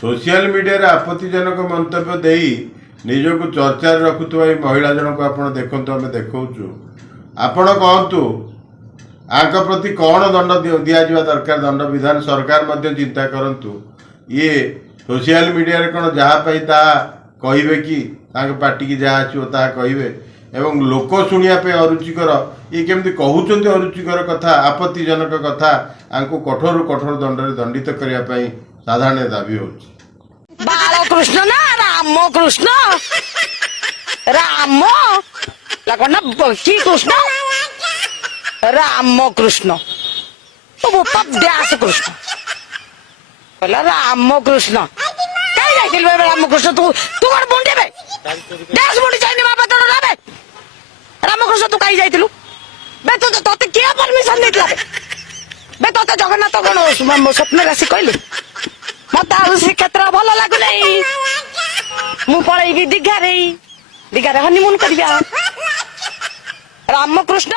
Social media आपत्तिजनक मंतव्य दे निजक चर्चा रखुवा महिला जनक आप देखु आम देखु आपण कहतु आंक प्रति कौन दंड दिजा दरकार दंड विधान सरकार मध्य चिंता करंतु ये सोशल मीडिया कौन जहाँ कहे कि पार्टी की जहाँ आसो ता कहे एवं लोक शुणा अरुचिकर ये केमती कहते अरुचिकर कथा आपत्तिजनक कथा आंको कठोर कठोर दंड दंडित करने साधारण दाबी हो बालकृष्ण ना राम कृष्ण राम लगना की कृष्ण राम कृष्ण तो व्यास कृष्ण बोला राम कृष्ण कहीं जाइए राम कृष्ण तू तू कौन बुंडे बे देश बुंडी चाहिए बाबा तोर ना बे राम कृष्ण तू कहीं जाइलु बे तो तोते किया परमिशन देतला बे तोते जगन्नाथ कौन स्वप्न राशि कहलु मत आ श्रीक्षेत्र भल लगुना मु पलैबी दीघा रे हनीमून करिया राम कृष्ण।